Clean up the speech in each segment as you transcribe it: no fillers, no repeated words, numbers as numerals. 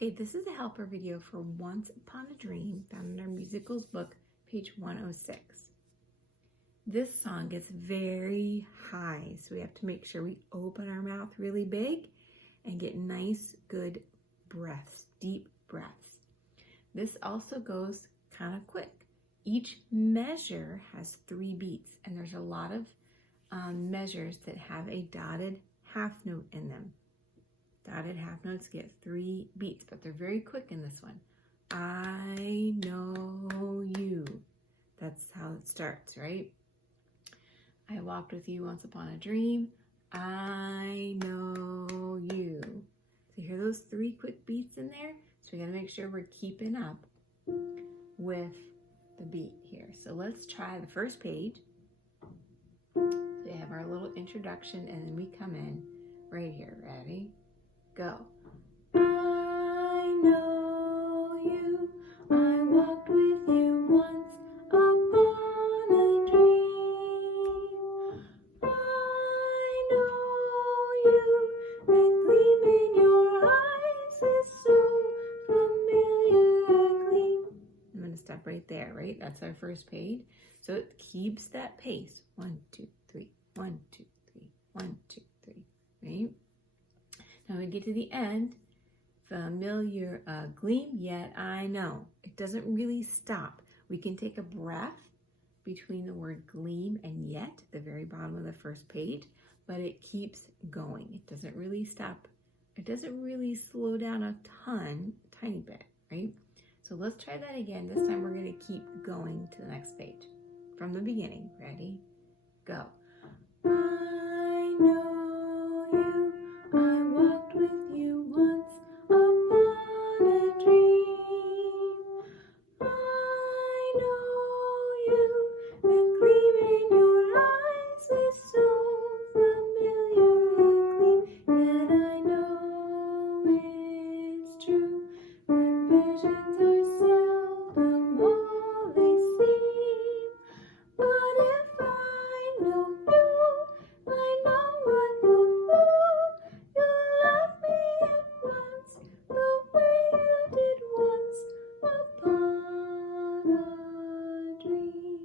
Okay, this is a helper video for Once Upon a Dream, found in our musicals book, page 106. This song gets very high, so we have to make sure we open our mouth really big and get nice, good breaths, deep breaths. This also goes kind of quick. Each measure has 3 beats, and there's a lot of measures that have a dotted half note in them. Dotted half notes get 3 beats, but they're very quick in this one. I know you. That's how it starts, right? I walked with you once upon a dream. I know you. So you hear those 3 quick beats in there? So we gotta make sure we're keeping up with the beat here. So let's try the first page. So we have our little introduction, and then we come in right here. Ready? Go. I know you. I walked with you once upon a dream. I know you. The gleam in your eyes is so familiar a gleam. I'm going to stop right there, right? That's our first page. So it keeps that pace. 1, 2, 3, 1, 2, 3, 1, 2, 3, right? Now we get to the end, familiar gleam, yet I know. It doesn't really stop. We can take a breath between the word gleam and yet, at the very bottom of the first page, but it keeps going. It doesn't really stop. It doesn't really slow down a tiny bit, right? So let's try that again. This time we're going to keep going to the next page. From the beginning. Ready? Go. I know you. I walked with you once upon a dream. I know you. The gleam in your eyes is so familiar a gleam. Yet I know it's true that visions are seldom all they seem. But if I know you, I know what you'll do. You'll love me at once, the way you did once upon a dream.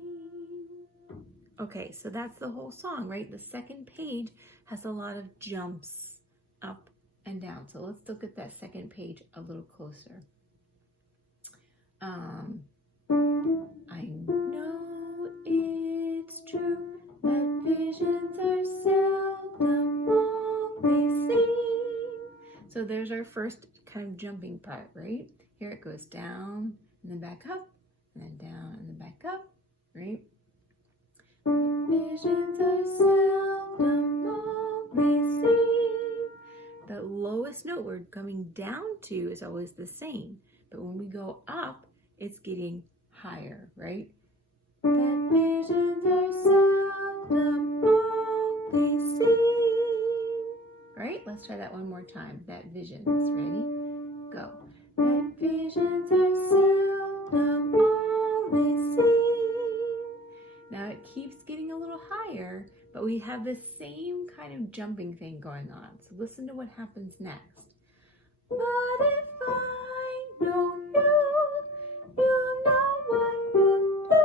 Okay, so that's the whole song, right? The second page has a lot of jumps up and down. So let's look at that second page a little closer. I know it's true that visions are seldom all they seem. So there's our first kind of jumping part, right? Here it goes down and then back up, and then down and then back up, right? But visions are seldom all they seem. The lowest note we're coming down to is always the same, but when we go up, it's getting higher, right? That visions are seldom all they seem. Right? Let's try that one more time. That visions. Ready? Go. That visions are seldom all they seem. Now it keeps getting a little higher, but we have the same kind of jumping thing going on. So listen to what happens next. But if I know you, you know what you'll do.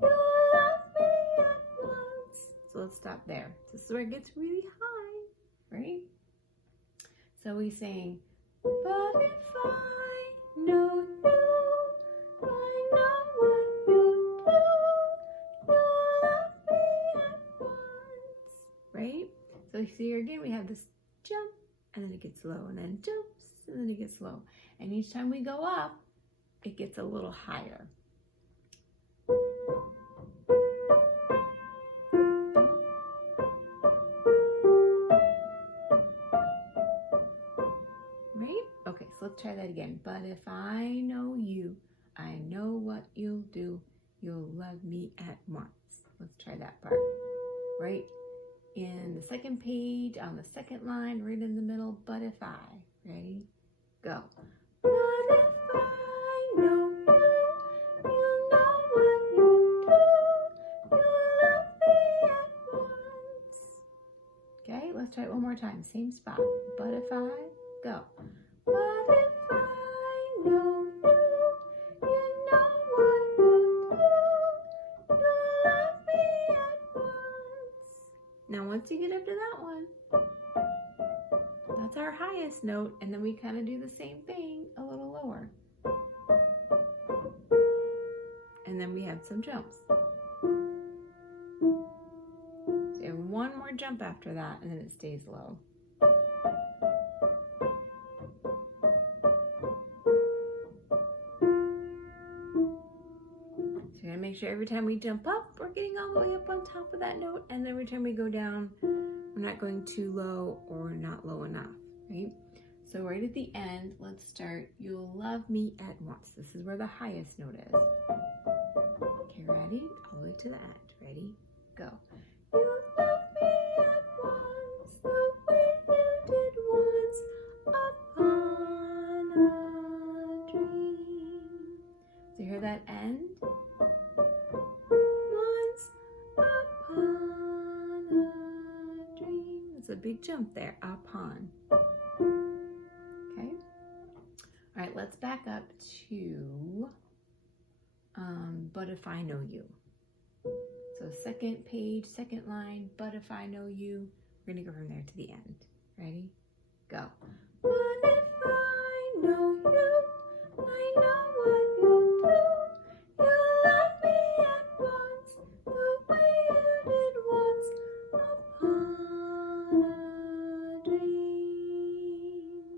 You'll love me at once. So let's stop there. This is where it gets really high, right? So we sing, but if I know you, I know what you'll do. You'll love me at once, right? So here again, we have this jump, and then it gets low, and then jumps, and then it gets low. And each time we go up, it gets a little higher. Right? Okay, so let's try that again. But if I know you, I know what you'll do. You'll love me at once. Let's try that part. Right? In the second page, on the second line, right in the middle, but if I. Ready? Go. But if I know you, you know what you'll do. You'll love me at once. Okay, let's try it one more time. Same spot. But if I. Go. But if That's our highest note, and then we kind of do the same thing a little lower. And then we have some jumps. So you have one more jump after that, and then it stays low. So you're gonna make sure every time we jump up, we're getting all the way up on top of that note, and every time we go down, we're not going too low or not low enough, right? So right at the end, let's start, you'll love me at once. This is where the highest note is. Okay, ready? All the way to the end. Ready? Go. You'll love me at once, the way you did once upon a dream. So you hear that end? Once upon a dream. It's a big jump there, upon. Okay. All right, let's back up to But If I Know You. So second page, second line, but if I know you, we're gonna go from there to the end. Ready? Go. But if I know you, I know what you'll do. You'll love me at once, the way you did once upon a dream.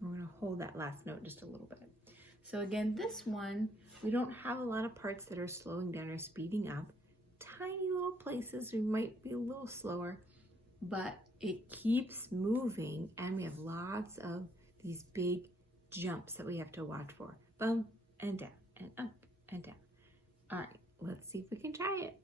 We're gonna hold that last note just a little bit. So again, this one, we don't have a lot of parts that are slowing down or speeding up. Tiny little places we might be a little slower, but it keeps moving, and we have lots of these big jumps that we have to watch for. Bump and down and up and down. All right, let's see if we can try it.